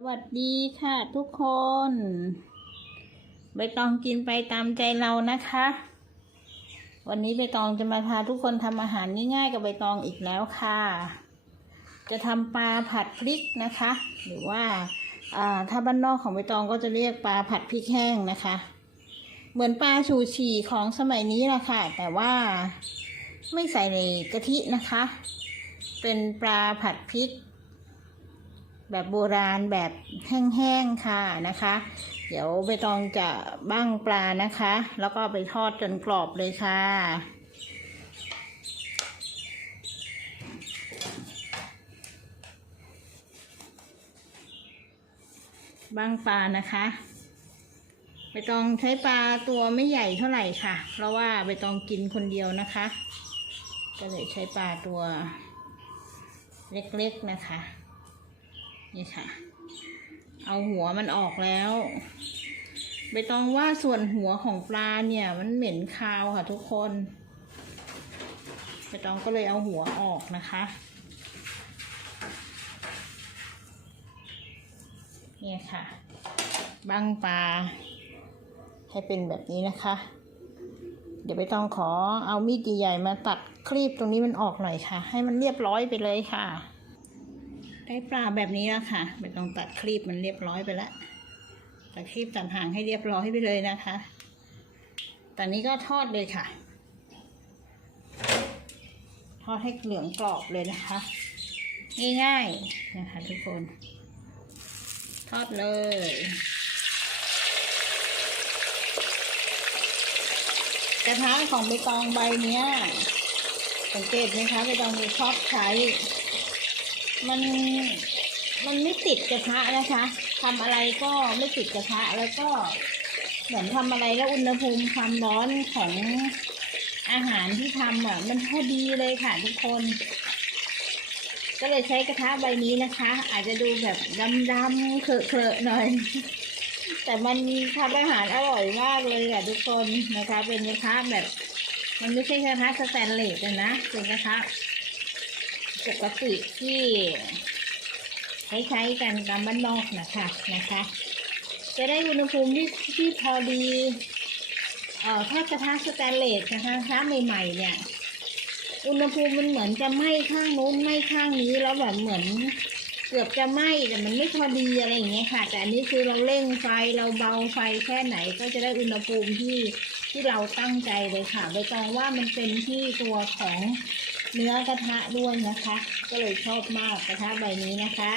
สวัสดีค่ะทุกคนใบตองกินไปตามใจเรานะคะ วันนี้ใบตองจะมาพาทุกคนทำอาหารง่ายๆกับใบตองอีกแล้วค่ะ จะทำปลาผัดพริกนะคะ หรือว่าถ้าบ้านนอกของใบตองก็จะเรียกปลาผัดพริกแห้งนะคะ เหมือนปลาชูชีของสมัยนี้แหละค่ะ แต่ว่าไม่ใส่ในกะทินะคะ เป็นปลาผัดพริก แบบโบราณแบบแห้งๆค่ะนะคะ เดี๋ยวใบตองจะบ้างปลานะคะ แล้วก็ไปทอดจนกรอบเลยค่ะบ้างปลานะคะใบตองใช้ปลาตัวไม่ใหญ่เท่าไหร่ค่ะ เพราะว่าใบตองกินคนเดียวนะคะ ก็เลยใช้ปลาตัวเล็กๆนะคะ นี่ค่ะ เอาหัวมันออกแล้วใบตองว่าส่วนหัวของปลาเนี่ย มันเหม็นคาวค่ะทุกคนใบตองก็เลยเอาหัวออกนะคะเนี่ยค่ะบั้งปลาให้เป็นแบบนี้นะคะ เดี๋ยวใบตองขอเอามีดใหญ่มาตัดครีบตรงนี้มันออกหน่อยค่ะ ให้มันเรียบร้อยไปเลยค่ะ ได้ปลาแบบนี้แล้วค่ะไม่ต้องตัดครีบมันเรียบร้อยไปแล้วตัดครีบตัดหางให้เรียบร้อยไปเลยนะคะ ตอนนี้ก็ทอดเลยค่ะ ทอดให้เหลืองกรอบเลยนะคะ ง่ายๆนะคะทุกคน ทอดเลยกระทะของใบตองใบเนี้ยสังเกตไหมคะใบตองชอบใช้ มันมันไม่ติดกระทะนะคะทำอะไรก็ไม่ติดกระทะแล้วก็เหมือนทำอะไรแล้วอุณหภูมิความร้อนของอาหารที่ทำอะมันพอดีเลยค่ะทุกคน ก็เลยใช้กระทะใบนี้นะคะ อาจจะดูแบบดำๆเคอะๆหน่อย แต่มันทำอาหารอร่อยมากเลยอะทุกคนนะคะ เป็นกระทะแบบ มันไม่ใช่กระทะสแตนเลสนะเป็นกระทะ ปกติที่ใช้ใช้กันตามบ้านนอกนะคะนะคะ จะได้อุณหภูมิที่ที่พอดีเอ่อถ้ากระทะสแตนเลสนะคะกระทะใหม่ๆเนี่ยอุณหภูมิมันเหมือนจะไหม้ข้างนู้นไหม้ข้างนี้แล้วแบบเหมือนเกือบจะไหม้แต่มันไม่พอดีอะไรอย่างเงี้ยค่ะ แต่อันนี้คือเราเร่งไฟเราเบาไฟแค่ไหนก็จะได้อุณหภูมิที่ที่เราตั้งใจเลยค่ะใบตองว่ามันเป็นที่ตัวของ เนื้อกระทะด้วยนะคะ ก็เลยชอบมากกระทะใบนี้นะคะ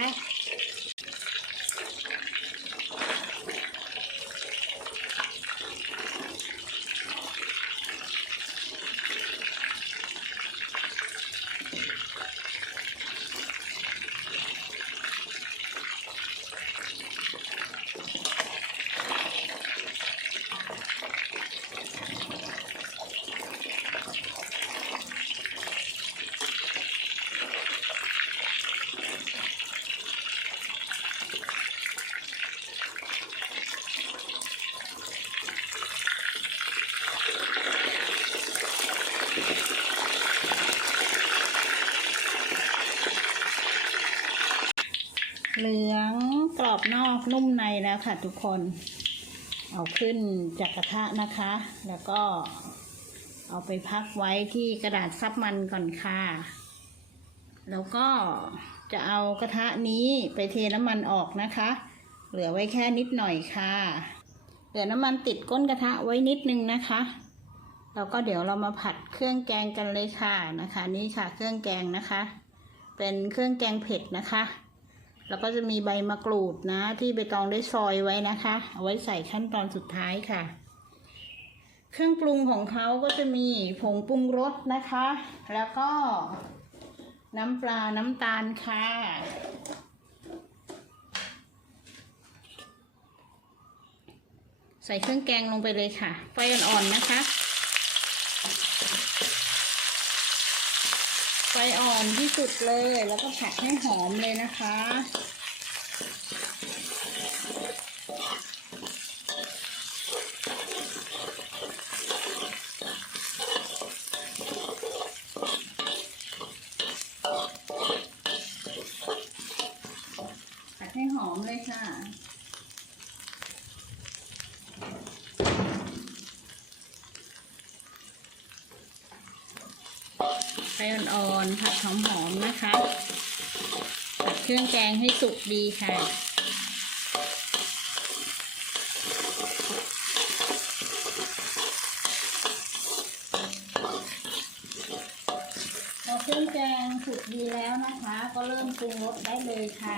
เหลืองกรอบนอกนุ่มในแล้วค่ะทุกคน เอาขึ้นจากกระทะนะคะ แล้วก็เอาไปพักไว้ที่กระดาษซับมันก่อนค่ะ แล้วก็จะเอากระทะนี้ไปเทน้ำมันออกนะคะ เหลือไว้แค่นิดหน่อยค่ะ เหลือน้ำมันติดก้นกระทะไว้นิดนึงนะคะแล้วก็เดี๋ยวเรามาผัดเครื่องแกงกันเลยค่ะนะคะ นี่ค่ะเครื่องแกงนะคะ เป็นเครื่องแกงเผ็ดนะคะ แล้วก็จะมีใบมะกรูดนะ ที่ใบตองได้ซอยไว้นะคะ เอาไว้ใส่ขั้นตอนสุดท้ายค่ะ เครื่องปรุงของเขาก็จะมีผงปรุงรสนะคะ แล้วก็น้ำปลาน้ำตาลค่ะใส่เครื่องแกงลงไปเลยค่ะ ไฟอ่อนๆนะคะ ฟอ่อนที่สุดเลย แล้วก็ผัดให้หอมเลยนะคะ ผัดให้หอมเลย ค่ะ ไฟอ่อนๆผัดหอมๆนะคะผัดเครื่องแกงให้สุกดีค่ะพอเครื่องแกงสุกดีแล้วนะคะ ก็เริ่มปรุงรสได้เลยค่ะ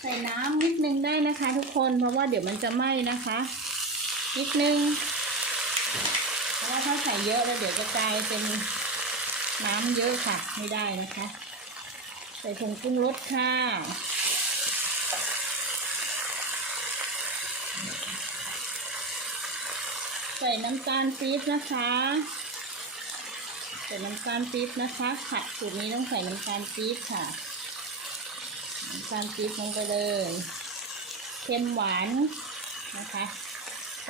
ใส่น้ำนิดนึงได้นะคะ ทุกคนเพราะว่าเดี๋ยวมันจะไหม้นะคะ นิดนึง เพราะว่าถ้าใส่เยอะแล้วเดี๋ยวจะกลายเป็นน้ำเยอะค่ะ ไม่ได้นะคะ ใส่ผงปรุงรสค่ะใส่น้ำตาลปี๊บนะคะใส่น้ำตาลปี๊บนะคะผัดสูตรนี้ต้องใส่น้ำตาลปี๊บค่ะน้ำตาลปี๊บลงไปเลยเค็มหวานนะคะ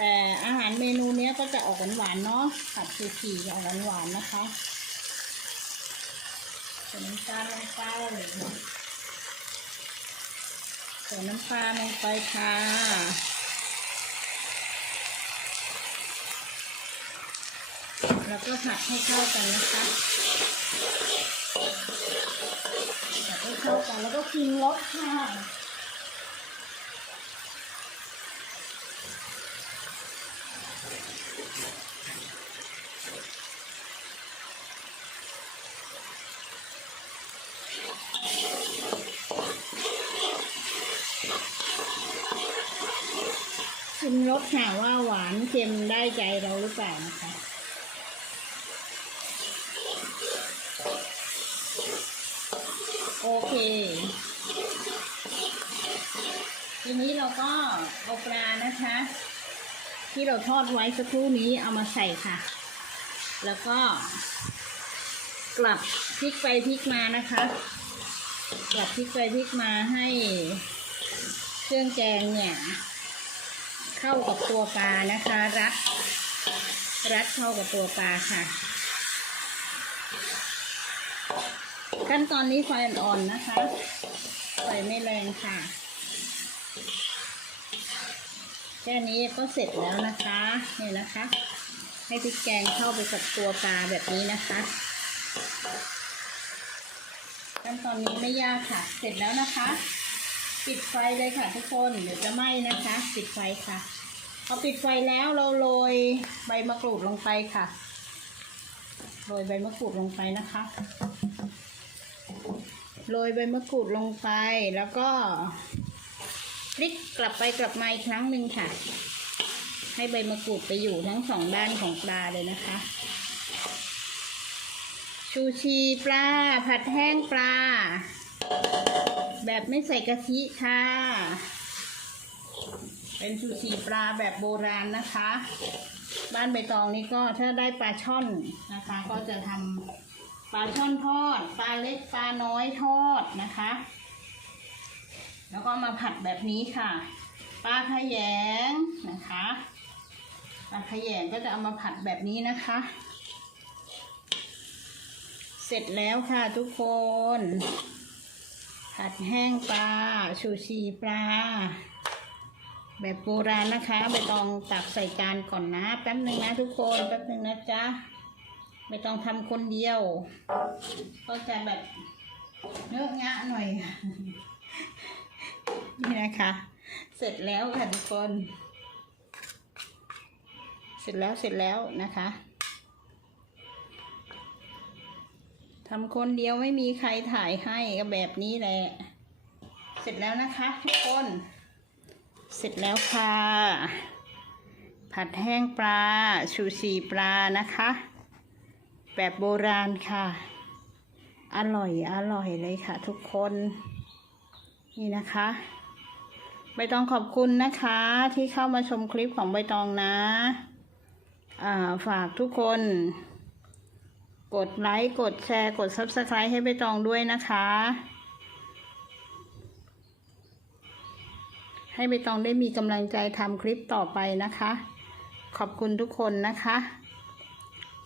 แต่อาหารเมนูนี้ก็จะออกหวานๆเนาะผัดซูชิออกหวานๆนะคะใส่น้ำตาลลงไปใส่น้ำปลาลงไปค่ะแล้วก็ผัดให้เข้ากันนะคะผัดให้เข้ากันแล้วก็กินรสค่ะ รสค่ะว่าหวานเค็มได้ใจเราหรือเปล่านะคะโอเค ทีนี้เราก็เอาปลานะคะ ที่เราทอดไว้สักครู่นี้เอามาใส่ค่ะ แล้วก็ กลับพลิกไปพลิกมานะคะ กลับพลิกไปพลิกมาให้เครื่องแกงเนี่ย เข้ากับตัวปลานะคะ รัด รัดเข้ากับตัวปลาค่ะ ขั้นตอนนี้ไฟอ่อนๆนะคะไฟไม่แรงค่ะ แค่นี้ก็เสร็จแล้วนะคะนี่นะคะ ให้พริกแกงเข้าไปกับตัวปลาแบบนี้นะคะขั้นตอนนี้ไม่ยากค่ะ เสร็จแล้วนะคะ ปิดไฟเลยค่ะทุกคนเดี๋ยวจะไหม้นะคะ ปิดไฟค่ะพอปิดไฟแล้วเราโรยใบมะกรูดลงไปค่ะโรยใบมะกรูดลงไปนะคะโรยใบมะกรูดลงไปแล้วก็พลิกกลับไปกลับมาอีกครั้งหนึ่งค่ะ ให้ใบมะกรูดไปอยู่ทั้งสองด้านของปลาเลยนะคะ ชูชีปลาผัดแห้งปลา แบบไม่ใส่กะทิค่ะ เป็นชูชีปลาแบบโบราณนะคะ บ้านใบตองนี่ก็ถ้าได้ปลาช่อนนะคะ ก็จะทำปลาช่อนทอด ปลาเล็กปลาน้อยทอดนะคะ แล้วก็มาผัดแบบนี้ค่ะปลาขยงนะคะปลาขยงก็จะเอามาผัดแบบนี้นะคะ เสร็จแล้วค่ะทุกคน ผัดแห้งปลาชูชีปลา แบบโบราณนะคะใบตองตักใส่จานก่อนนะ แป๊บหนึ่งนะทุกคนแป๊บหนึ่งนะจ๊ะใบตองทำคนเดียว ก็จะแบบเนื้องะหน่อย นี่นะคะ เสร็จแล้วค่ะทุกคน เสร็จแล้วเสร็จแล้วนะคะ ทำคนเดียวไม่มีใครถ่ายให้ก็แบบนี้แหละ เสร็จแล้วนะคะทุกคน เสร็จแล้วค่ะ ผัดแห้งปลาชูชีปลานะคะ แบบโบราณค่ะ อร่อยอร่อยเลยค่ะ ทุกคน นี่นะคะใบตองขอบคุณนะคะที่เข้ามาชมคลิปของใบตองนะ ฝากทุกคน กดไลค์ กดแชร์ กด Subscribe ให้ใบตองด้วยนะคะ ให้ใบตองได้มีกำลังใจทำคลิปต่อไปนะคะ ขอบคุณทุกคนนะคะ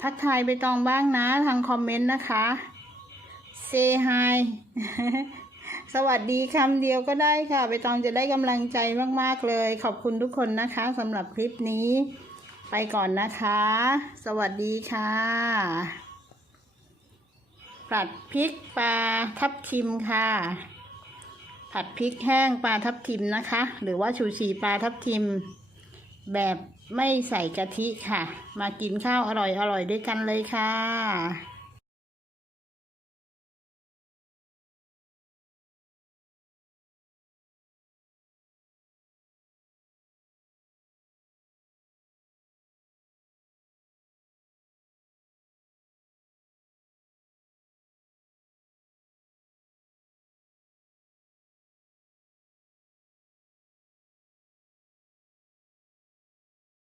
ทักทายใบตองบ้างนะทางคอมเมนต์นะคะ say hi สวัสดีคำเดียวก็ได้ค่ะใบตองจะได้กำลังใจมาก ๆ เลย ขอบคุณทุกคนนะคะสำหรับคลิปนี้ ไปก่อนนะคะ สวัสดีค่ะ ผัดพริกปลาทับทิมค่ะ ผัดพริกแห้งปลาทับทิมนะคะ หรือว่าชูชีปลาทับทิม แบบไม่ใส่กะทิค่ะ มากินข้าวอร่อยอร่อยด้วยกันเลยค่ะ